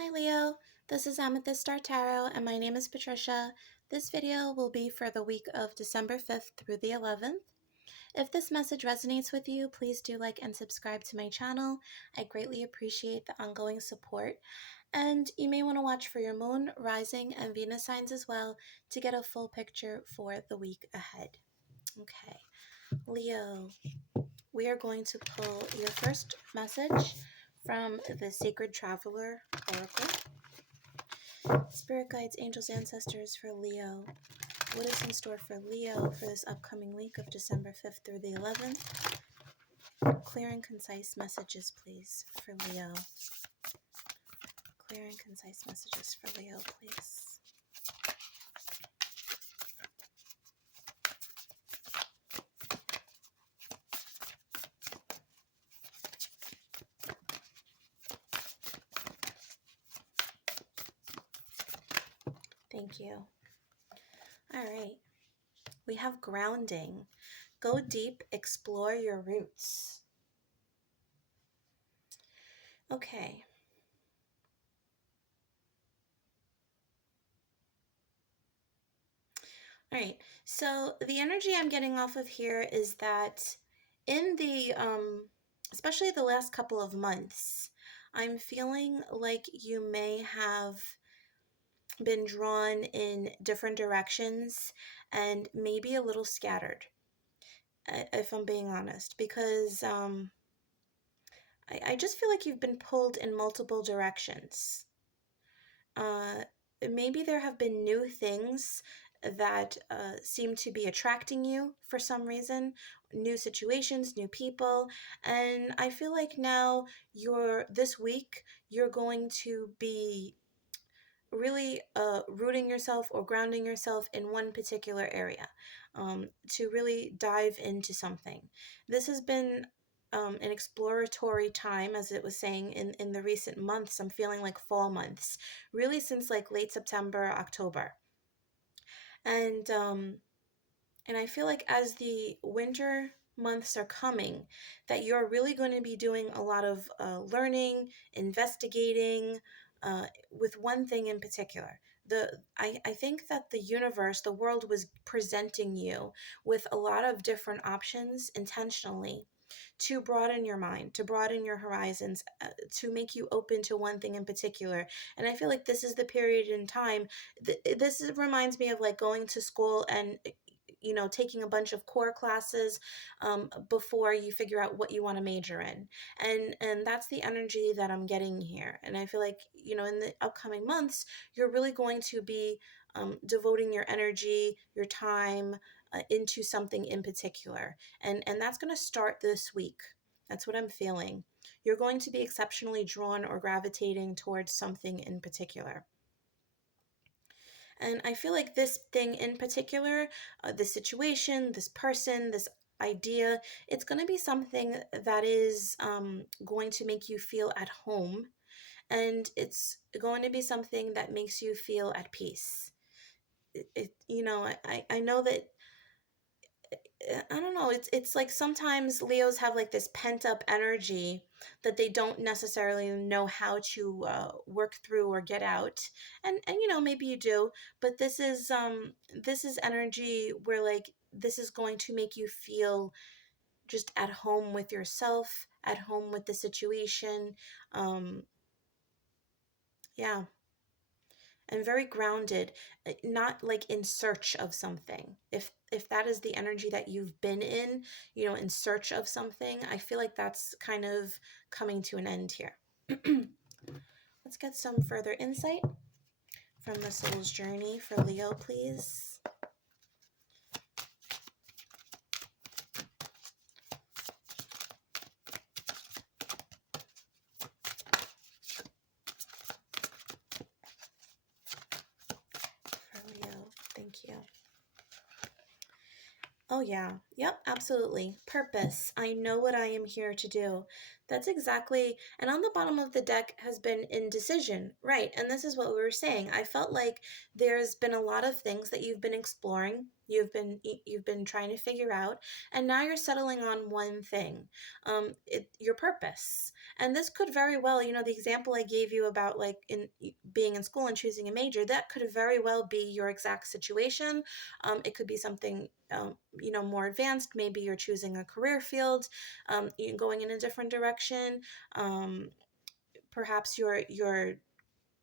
Hi Leo, this is Amethyst Star Tarot and my name is Patricia. This video will be for the week of December 5th through the 11th. If this message resonates with you, please do like and subscribe to my channel. I greatly appreciate the ongoing support. And you may want to watch for your moon, rising, and Venus signs as well to get a full picture for the week ahead. Okay, Leo, we are going to pull your first message from the Sacred Traveler Oracle. Spirit guides, angels, ancestors for Leo. What is in store for Leo for this upcoming week of December 5th through the 11th? Clear and concise messages, please, for Leo. Clear and concise messages for Leo, please. Thank you. All right. We have grounding. Go deep, explore your roots. Okay. All right. So the energy I'm getting off of here is that in the especially the last couple of months, I'm feeling like you may have been drawn in different directions and maybe a little scattered, if I'm being honest, because I just feel like you've been pulled in multiple directions. Maybe there have been new things that seem to be attracting you for some reason, new situations, new people, and I feel like now this week you're going to be really rooting yourself or grounding yourself in one particular area, to really dive into something. This has been an exploratory time, as it was saying in the recent months. I'm feeling like fall months, really since like late September, October. And I feel like as the winter months are coming, that you're really going to be doing a lot of learning, investigating, with one thing in particular. I think that the universe, the world was presenting you with a lot of different options intentionally to broaden your mind, to broaden your horizons, to make you open to one thing in particular. And I feel like this is the period in time. Reminds me of like going to school and taking a bunch of core classes before you figure out what you want to major in, and that's the energy that I'm getting here. And I feel like in the upcoming months you're really going to be devoting your energy, your time, into something in particular, and that's going to start this week. That's what I'm feeling. You're going to be exceptionally drawn or gravitating towards something in particular. And I feel like this thing in particular, this situation, this person, this idea, it's going to be something that is going to make you feel at home. And it's going to be something that makes you feel at peace. I know that I don't know. It's like sometimes Leos have like this pent up energy that they don't necessarily know how to work through or get out, and maybe you do, but this is energy where like this is going to make you feel just at home with yourself, at home with the situation. Um, yeah, and very grounded, not like in search of something. If that is the energy that you've been in, in search of something, I feel like that's kind of coming to an end here. Let's get some further insight from the soul's journey for Leo, please. For Leo, thank you. Oh yeah, yep, absolutely. Purpose. I know what I am here to do. That's exactly, and on the bottom of the deck has been indecision, right? And this is what we were saying. I felt like there's been a lot of things that you've been exploring, you've been trying to figure out, and now you're settling on one thing, your purpose. And this could very well, the example I gave you about like in being in school and choosing a major, that could very well be your exact situation. It could be something more advanced. Maybe you're choosing a career field, you're going in a different direction. Um, Perhaps you're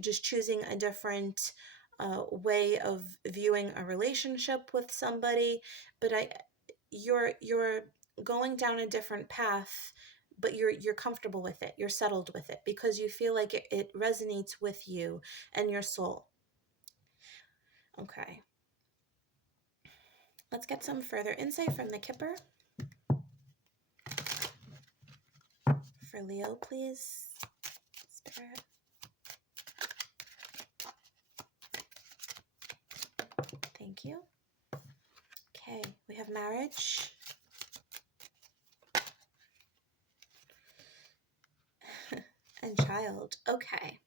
just choosing a different way of viewing a relationship with somebody. But you're going down a different path, but you're comfortable with it. You're settled with it because you feel like it resonates with you and your soul. Okay. Let's get some further insight from the Kipper. For Leo, please. Spirit. Thank you. Okay, we have marriage. And child. Okay,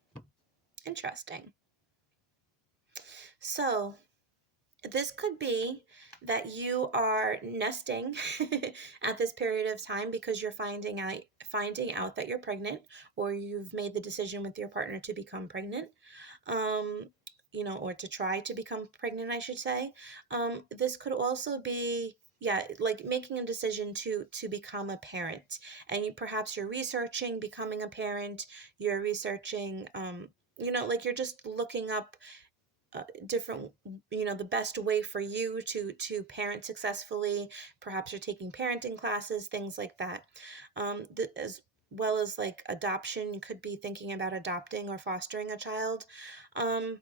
interesting. So this could be that you are nesting at this period of time because you're finding out that you're pregnant, or you've made the decision with your partner to become pregnant, um, or to try to become pregnant, I should say. This could also be, yeah, like making a decision to become a parent, and perhaps you're researching becoming a parent. You're researching, like you're just looking up different, the best way for you to parent successfully. Perhaps you're taking parenting classes, things like that. As well as like adoption, you could be thinking about adopting or fostering a child. um,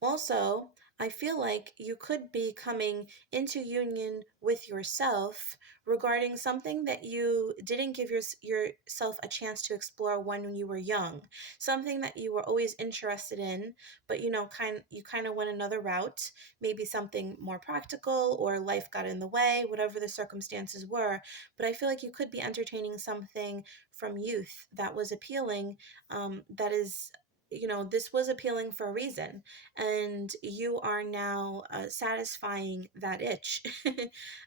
Also, I feel like you could be coming into union with yourself regarding something that you didn't give yourself a chance to explore when you were young. Something that you were always interested in, but you kind of went another route, maybe something more practical, or life got in the way, whatever the circumstances were. But I feel like you could be entertaining something from youth that was appealing, that is, this was appealing for a reason, and you are now satisfying that itch.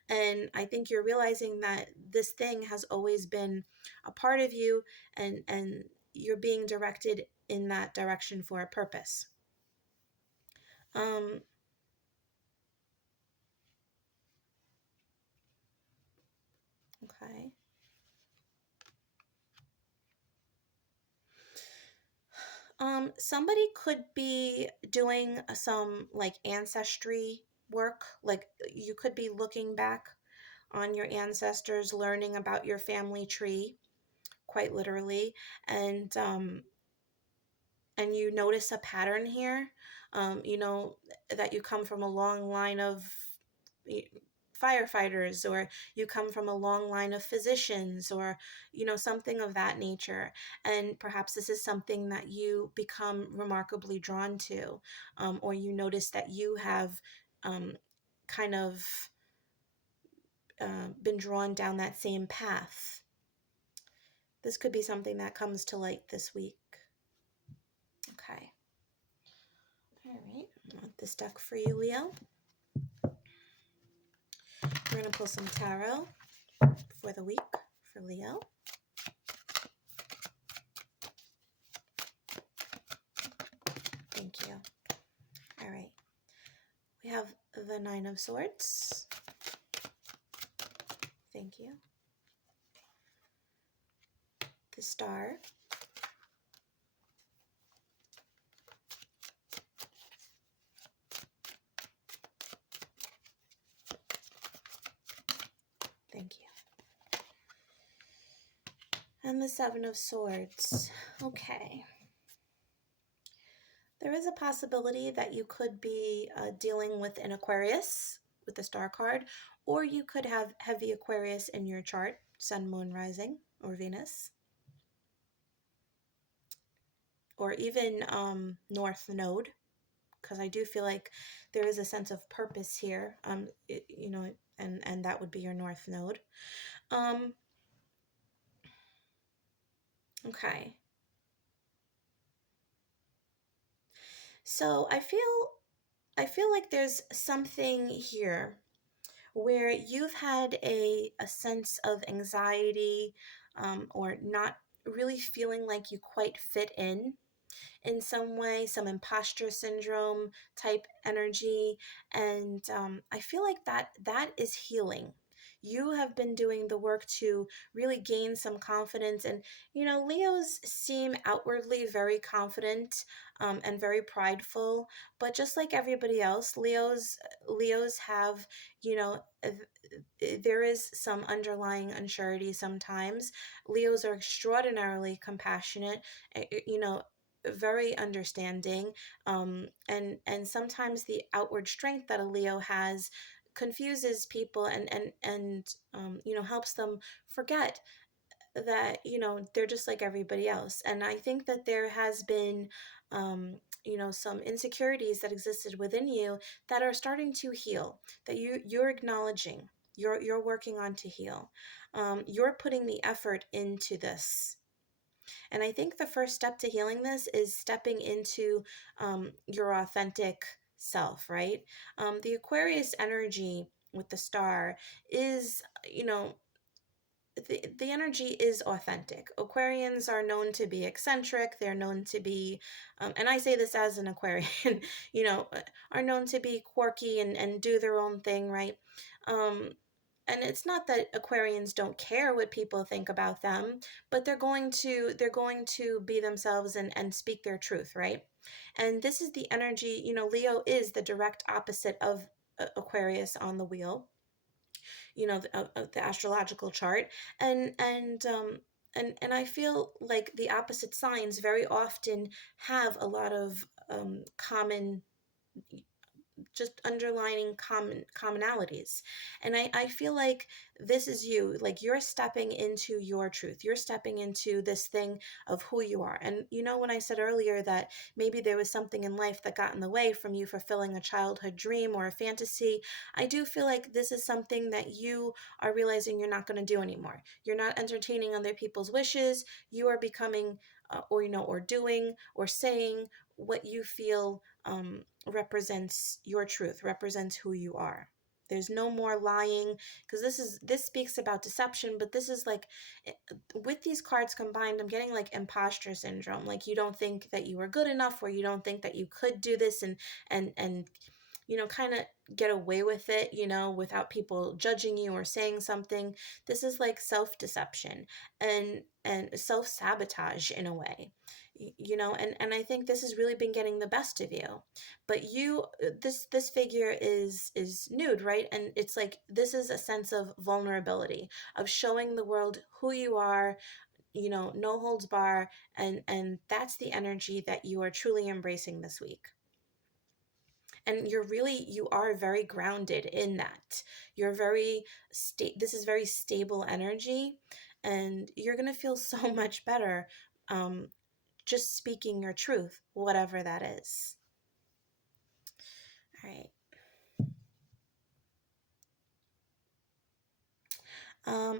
And I think you're realizing that this thing has always been a part of you, and you're being directed in that direction for a purpose. um okay. Somebody could be doing some like ancestry work. Like you could be looking back on your ancestors, learning about your family tree, quite literally. And you notice a pattern here. You know that you come from a long line of firefighters, or you come from a long line of physicians, or something of that nature. And perhaps this is something that you become remarkably drawn to, or you notice that you have um, kind of been drawn down that same path. This could be something that comes to light this week. Okay. All right. I want this deck for you, Leo. We're going to pull some tarot for the week for Leo. Thank you. All right. We have the Nine of Swords. Thank you. The Star. Thank you. And the Seven of Swords. Okay. There is a possibility that you could be dealing with an Aquarius with the Star card, or you could have heavy Aquarius in your chart, Sun, Moon, Rising, or Venus, or even North Node, because I do feel like there is a sense of purpose here, and that would be your North Node. Um, Okay. So I feel like there's something here where you've had a sense of anxiety, or not really feeling like you quite fit in some way, some imposter syndrome type energy. And I feel like that is healing. You have been doing the work to really gain some confidence. And, Leos seem outwardly very confident, and very prideful. But just like everybody else, Leos have, you know, there is some underlying unsurety sometimes. Leos are extraordinarily compassionate, very understanding, and sometimes the outward strength that a Leo has confuses people, and helps them forget that they're just like everybody else. And I think that there has been some insecurities that existed within you that are starting to heal, that you're acknowledging, you're working on to heal. You're putting the effort into this. And I think the first step to healing this is stepping into your authentic self, right? The Aquarius energy with the star is, the energy is authentic. Aquarians are known to be eccentric. They're known to be, and I say this as an Aquarian, you know, uh, are known to be quirky and do their own thing, right? Um, and it's not that Aquarians don't care what people think about them, but they're going to be themselves and speak their truth, right? And this is the energy. Leo is the direct opposite of Aquarius on the wheel, the astrological chart. And and um and and I feel like the opposite signs very often have a lot of common, just underlining commonalities. And I feel like this is you, like you're stepping into your truth, you're stepping into this thing of who you are. And when I said earlier that maybe there was something in life that got in the way from you fulfilling a childhood dream or a fantasy, I do feel like this is something that you are realizing you're not going to do anymore. You're not entertaining other people's wishes. You are becoming, or doing or saying what you feel represents your truth, represents who you are. There's no more lying, because this speaks about deception, but this is like, eh, with these cards combined, I'm getting like imposter syndrome. Like you don't think that you are good enough, or you don't think that you could do this, and kind of get away with it, without people judging you or saying something. This is like self-deception and self-sabotage in a way. And I think this has really been getting the best of you. But this figure is nude, right? And it's like this is a sense of vulnerability, of showing the world who you are, no holds bar. And that's the energy that you are truly embracing this week. And you are very grounded in that. You're very this is very stable energy, and you're going to feel so much better, um just speaking your truth, whatever that is. All right.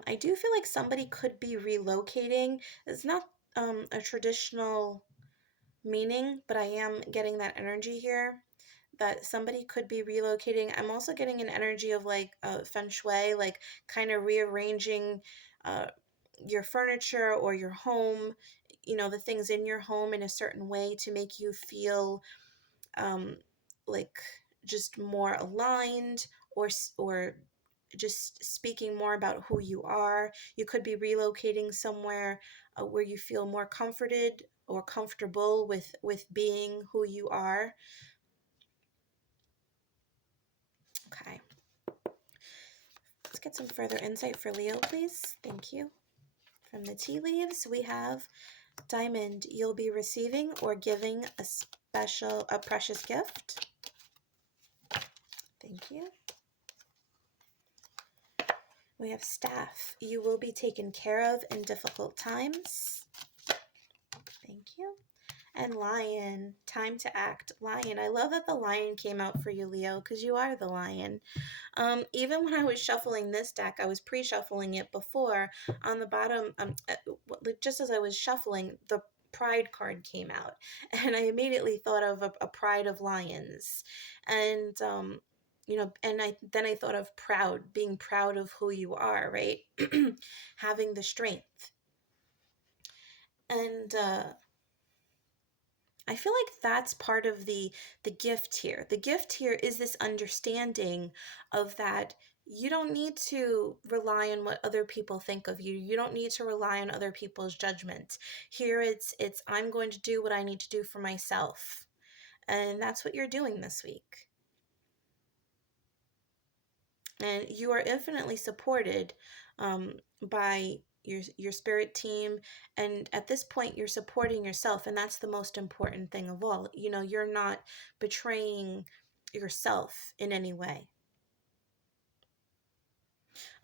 I do feel like somebody could be relocating. It's not a traditional meaning, but I am getting that energy here that somebody could be relocating. I'm also getting an energy of like feng shui, like kind of rearranging uh, your furniture or your home, the things in your home in a certain way to make you feel um, like just more aligned, or just speaking more about who you are. You could be relocating somewhere where you feel more comforted or comfortable with being who you are. Okay, let's get some further insight for Leo, please. Thank you. From the tea leaves, we have Diamond. You'll be receiving or giving a precious gift. Thank you. We have Staff. You will be taken care of in difficult times. Thank you. And lion, time to act. Lion, I love that the lion came out for you, Leo, because you are the lion. Even when I was shuffling this deck, I was pre-shuffling it before. On the bottom, just as I was shuffling, the Pride card came out, and I immediately thought of a pride of lions, and and I thought of proud, being proud of who you are, right? Having the strength, and I feel like that's part of the gift here. The gift here is this understanding of that you don't need to rely on what other people think of you. You don't need to rely on other people's judgment. Here it's I'm going to do what I need to do for myself. And that's what you're doing this week. And you are infinitely supported by your spirit team, and at this point you're supporting yourself, and that's the most important thing of all. You're not betraying yourself in any way.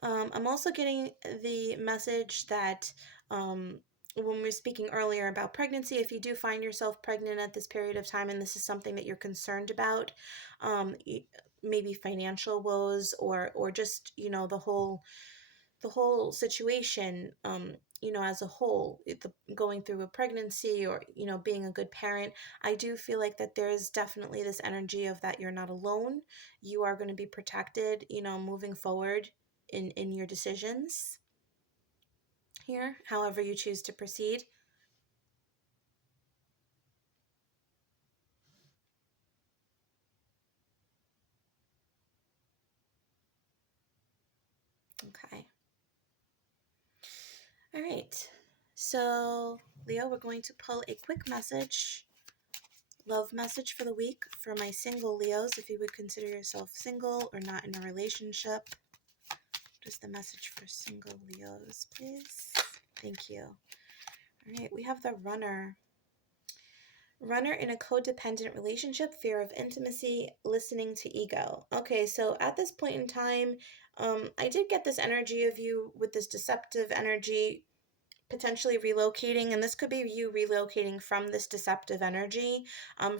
I'm also getting the message that when we were speaking earlier about pregnancy, if you do find yourself pregnant at this period of time and this is something that you're concerned about, um, maybe financial woes or just the whole situation, as a whole, going through a pregnancy or being a good parent, I do feel like that there is definitely this energy of that you're not alone. You are going to be protected, moving forward in your decisions here, however you choose to proceed. Okay. All right. So, Leo, we're going to pull a quick love message for the week for my single Leos, if you would consider yourself single or not in a relationship. What is the message for single Leos, please? Thank you. All right, we have the runner. Runner in a codependent relationship, fear of intimacy, listening to ego. Okay, so at this point in time, I did get this energy of you with this deceptive energy potentially relocating, and this could be you relocating from this deceptive energy,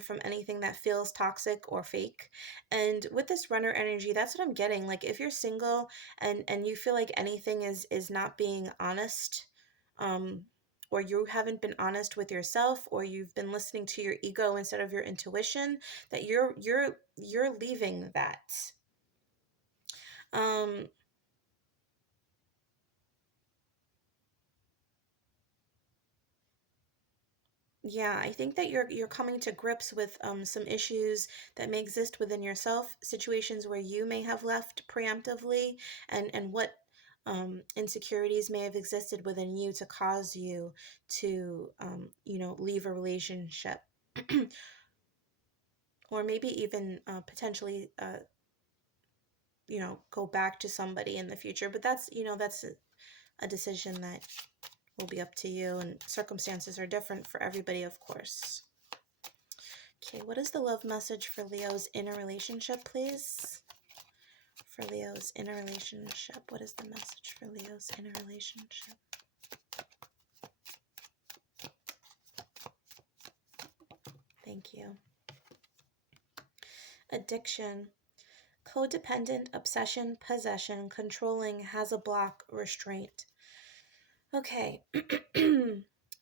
from anything that feels toxic or fake. And with this runner energy, that's what I'm getting. Like, if you're single and you feel like anything is not being honest, um or you haven't been honest with yourself, or you've been listening to your ego instead of your intuition, that you're leaving that. um Yeah, I think that you're coming to grips with some issues that may exist within yourself, situations where you may have left preemptively, and what insecurities may have existed within you to cause you to leave a relationship, or maybe even potentially go back to somebody in the future. But that's a decision that will be up to you, and circumstances are different for everybody, of course. Okay, what is the love message for Leo's in a relationship, please? For Leo's in a relationship, what is the message for Leo's in a relationship? Thank you. Addiction. Codependent, obsession, possession, controlling, has a block, restraint. Okay.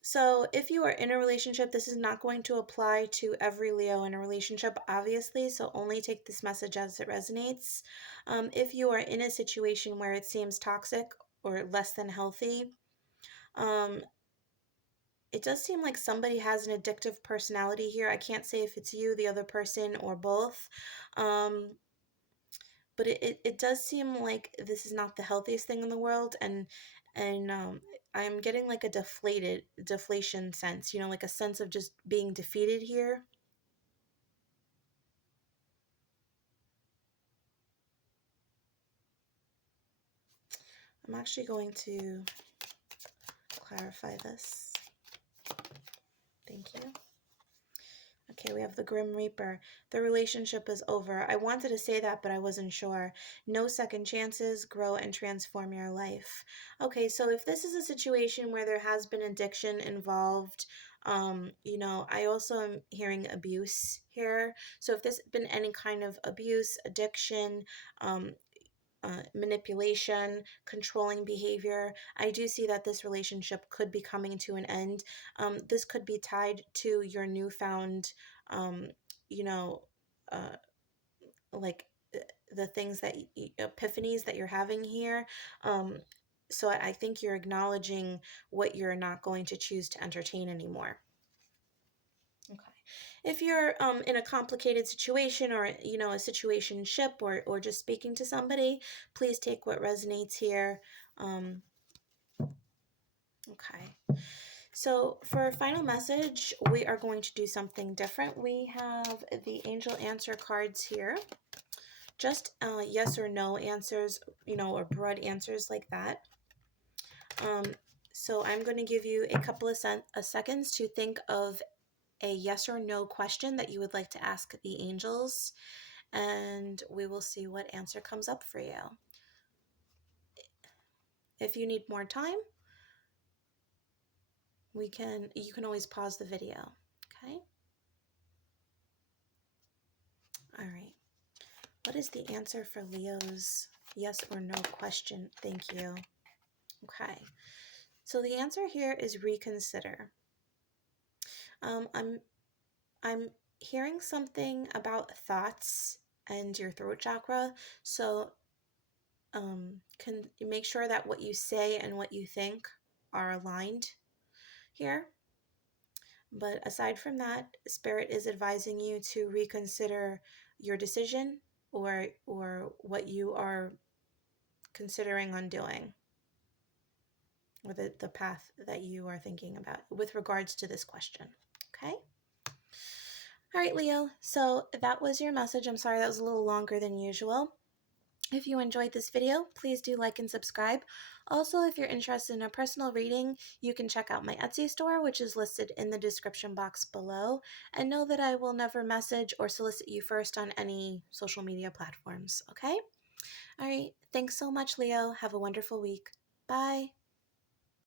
So if you are in a relationship, this is not going to apply to every Leo in a relationship, obviously, so only take this message as it resonates. If you are in a situation where it seems toxic or less than healthy, um, it does seem like somebody has an addictive personality here. I can't say if it's you, the other person, or both. Um, but it does seem like this is not the healthiest thing in the world, and I'm getting like a deflation sense, like a sense of just being defeated here. I'm actually going to clarify this. Thank you. Okay, we have the Grim Reaper. The relationship is over. I wanted to say that, but I wasn't sure. No second chances. Grow and transform your life. Okay, so if this is a situation where there has been addiction involved, I also am hearing abuse here. So if there's been any kind of abuse, addiction, um, manipulation, controlling behavior, I do see that this relationship could be coming to an end. This could be tied to your newfound, you know, uh, like the things that epiphanies that you're having here. Um, so I think you're acknowledging what you're not going to choose to entertain anymore. Okay. If you're in a complicated situation, or a situation ship, or just speaking to somebody, please take what resonates here. Um, okay. So for our final message, we are going to do something different. We have the angel answer cards here. Just yes or no answers, or broad answers like that. Um, so I'm going to give you a couple of seconds to think of a yes or no question that you would like to ask the angels, and we will see what answer comes up for you. If you need more time, you can always pause the video. Okay? All right. What is the answer for Leo's yes or no question? Thank you. Okay. So the answer here is reconsider. Um, I'm I'm hearing something about thoughts and your throat chakra. So can you make sure that what you say and what you think are aligned here? But aside from that, Spirit is advising you to reconsider your decision, or what you are considering on doing, or the path that you are thinking about with regards to this question. Okay? All right, Leo. So that was your message. I'm sorry that was a little longer than usual. If you enjoyed this video, please do like and subscribe. Also, if you're interested in a personal reading, you can check out my Etsy store, which is listed in the description box below. And know that I will never message or solicit you first on any social media platforms, okay? All right, thanks so much, Leo. Have a wonderful week. Bye.